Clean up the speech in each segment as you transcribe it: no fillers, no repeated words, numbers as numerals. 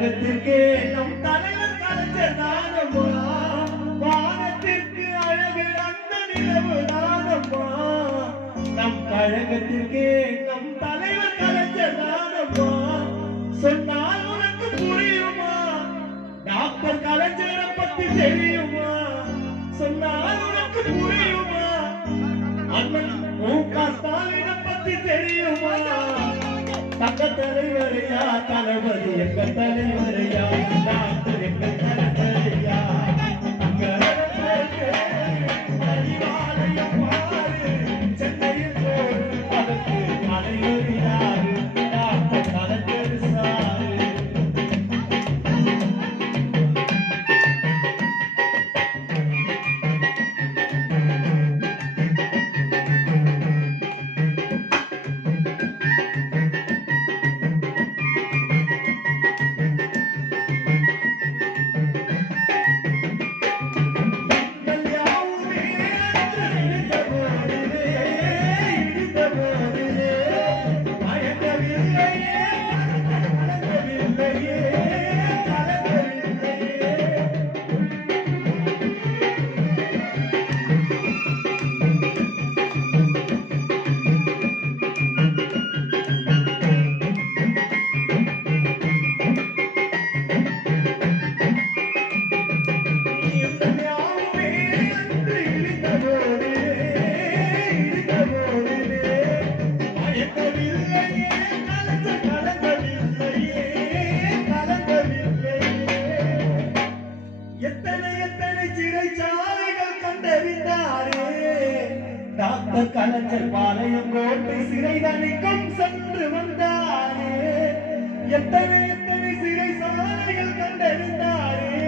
கழகத்திற்கே நம் தலைவர் கலைஞர் தானம்மா. வானத்திற்கு அழகு அந்த நிலவு தானம்மா. நம் கழகத்திற்கே நம் தலைவர் கலைஞர் தானம்மா. சொன்னால் உனக்கு புரியுமா? டாக்டர் கலைஞரை பத்தி தெரியுமா? சொன்னால் உனக்கு புரியுமா? அண்ணன் மு.க. ஸ்டாலினை பத்தி தெரியுமா? தங்க தலைவரையா தளபதி எங்க தலைவரையா டாக்டர் எங்க தலைவரையா சென்னையில் அதற்கு தலைவர் யாரு? டாக்டர் கலைஞர் சாரு. டாக்டர் கலைஞர் பாளையம் கோட்டை சிறை தணிக்கும் சென்று வந்தாரே. எத்தனை எத்தனை சிறை சாலைகள் கண்டறிந்தாரே.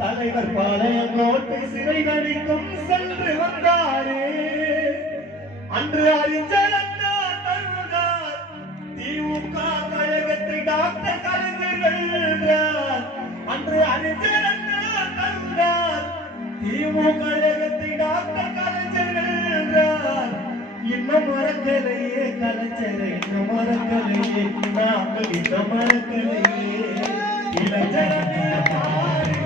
தலைவர் பாளையம் கோட்டை சிறை தணிக்கும் சென்று வந்தாரே. அன்று அறிஞர் அண்ணா தருகிறார். திமுக கழகத்தை டாக்டர் கலைஞர் வென்றார். அன்று அறிஞர் அண்ணா தருகிறார். திமுக கழகத்தை டாக்டர் கலைஞர் வென்றார். இன்னும் மறக்கலையே கலைஞரை, இன்னும் மறக்கலையே நாங்கள், இன்னும் மறக்கலையே இளைஞரே பாரு.